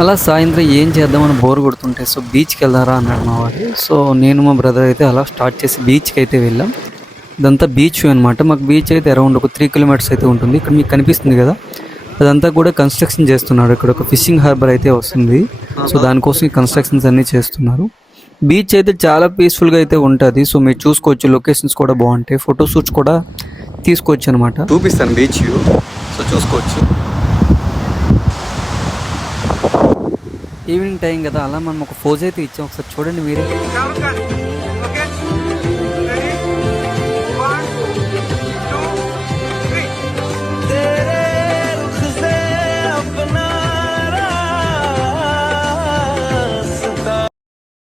అలా సాయంత్రం ఏం చేద్దామని బోర్ కొడుతుంటే సో బీచ్కి వెళ్దారా అన్నాడు మా వాడు. సో నేను మా బ్రదర్ అయితే అలా స్టార్ట్ చేసి బీచ్కి అయితే వెళ్ళాం. ఇదంతా బీచ్ వ్యూ అనమాట. మాకు బీచ్ అయితే అరౌండ్ ఒక 3 కిలోమీటర్స్ అయితే ఉంటుంది. ఇక్కడ మీకు కనిపిస్తుంది కదా, అదంతా కూడా కన్స్ట్రక్షన్ చేస్తున్నాడు. ఇక్కడ ఒక ఫిషింగ్ హార్బర్ అయితే వస్తుంది. సో దానికోసం ఈ కన్స్ట్రక్షన్స్ అన్నీ చేస్తున్నారు. బీచ్ అయితే చాలా పీస్ఫుల్గా అయితే ఉంటుంది. సో మీరు చూసుకోవచ్చు, లొకేషన్స్ కూడా బాగుంటాయి, ఫోటోషూట్స్ కూడా తీసుకోవచ్చు అనమాట. చూపిస్తాను బీచ్ వ్యూ, సో చూసుకోవచ్చు. ఈవినింగ్ టైం కదా, అలా మనం ఒక పోజ్ అయితే ఇచ్చాం, ఒకసారి చూడండి మీరే.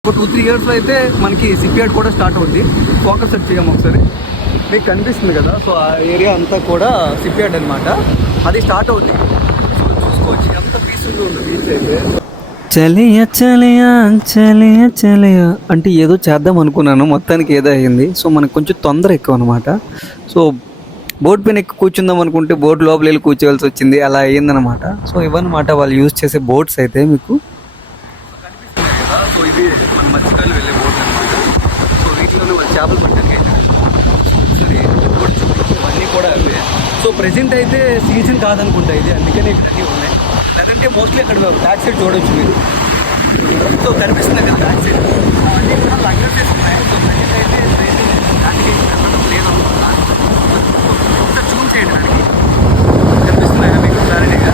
ఒక 2-3 ఇయర్స్లో అయితే మనకి సిపియార్డ్ కూడా స్టార్ట్ అవుద్ది. ఫోకస్ సెట్ చేయం ఒకసారి, మీకు కనిపిస్తుంది కదా. సో ఆ ఏరియా అంతా కూడా సిపియార్డ్ అనమాట, అది స్టార్ట్ అవుద్ది. సో చూసుకోవచ్చు ఎంత పీస్ఫుల్గా ఉంది బీచ్ అయితే. చలియా చలియా చలియా చలియా అంటే ఏదో చేద్దాం అనుకున్నాను, మొత్తానికి ఏదో అయ్యింది. సో మనకు కొంచెం తొందర ఎక్కువ అనమాట. సో బోట్ పైన ఎక్కి కూర్చుందాం అనుకుంటే బోట్ లోపల వెళ్ళి కూర్చోవలసి వచ్చింది, అలా అయ్యిందనమాట. సో ఇవన్నమాట వాళ్ళు యూజ్ చేసే బోట్స్ అయితే మీకు. సో ఇది మన మత్స్యకారులు వెళ్ళే బోట్ అనమాట. సో వీటిలోనే వాళ్ళు చేపలు పట్టడానికి అన్నీ కూడా అవే. సో ప్రెజెంట్ అయితే సీజన్ కాదనుకుంటా ఇది, అందుకనే ఇవన్నీ ఉన్నాయి. లేదంటే మోస్ట్లీ అక్కడ బ్యాక్ సైడ్ చూడవచ్చు మీరు. సో కనిపిస్తుంది కదా బ్యాక్ సైడ్, అన్నీ కూడా లంగర్స్ ఉన్నాయి. సో ప్రెజెంట్ అయితే దానికి వెళ్ళడం లేదు అనమాట. ఒకసారి జూమ్ చేయండి, దానికి కనిపిస్తున్నాయి మీకు క్లారిటీగా.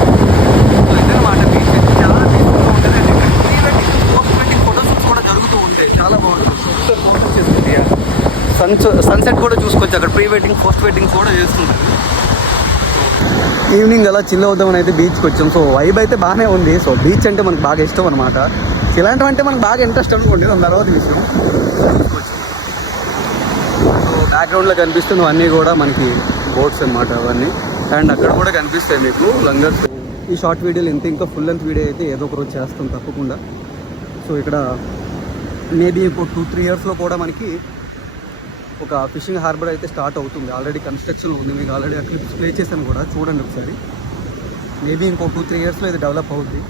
సో ఇదన్నమాట బీచ్ అయితే చాలా పీస్ఫుల్గా ఉంటుంది. అండ్ ఇక్కడ pre wedding post wedding photoshoots కూడా జరుగుతూ ఉంటాయి, చాలా బాగుంటుంది. ఫోటోస్ చేసుకుంటాయి, సన్సెట్ కూడా చూసుకోవచ్చు అక్కడ. ప్రీ వెడ్డింగ్ పోస్ట్ వెడ్డింగ్ కూడా చేస్తుంటారు. ఈవినింగ్ అలా చిల్ అవుదామని అయితే బీచ్కి వచ్చాం. సో వైబ్ అయితే బాగానే ఉంది. సో బీచ్ అంటే మనకు బాగా ఇష్టం అనమాట. ఇలాంటివి అంటే మనకు బాగా ఇంట్రెస్ట్ అనుకోండి, దాని తర్వాత విషయం. సో బ్యాక్గ్రౌండ్లో కనిపిస్తున్నవన్నీ కూడా మనకి బోట్స్ అనమాట అవన్నీ. అండ్ అక్కడ కూడా కనిపిస్తాయి మీకు లంగర్స్. ఈ షార్ట్ వీడియోలు ఇంకా ఫుల్ లెంత్ వీడియో అయితే ఏదో ఒక రోజు చేస్తాం తప్పకుండా. సో ఇక్కడ మేబీ ఇంకో 2-3 ఇయర్స్లో కూడా మనకి ఒక ఫిషింగ్ హార్బర్ అయితే స్టార్ట్ అవుతుంది. ఆల్రెడీ కన్స్ట్రక్షన్ ఉంది, మీకు ఆల్రెడీ అక్కడ ప్లే చేశాను కూడా, చూడండి ఒకసారి. మేబీ ఇంకో 2-3 ఇయర్స్లో ఇది డెవలప్ అవుతుంది.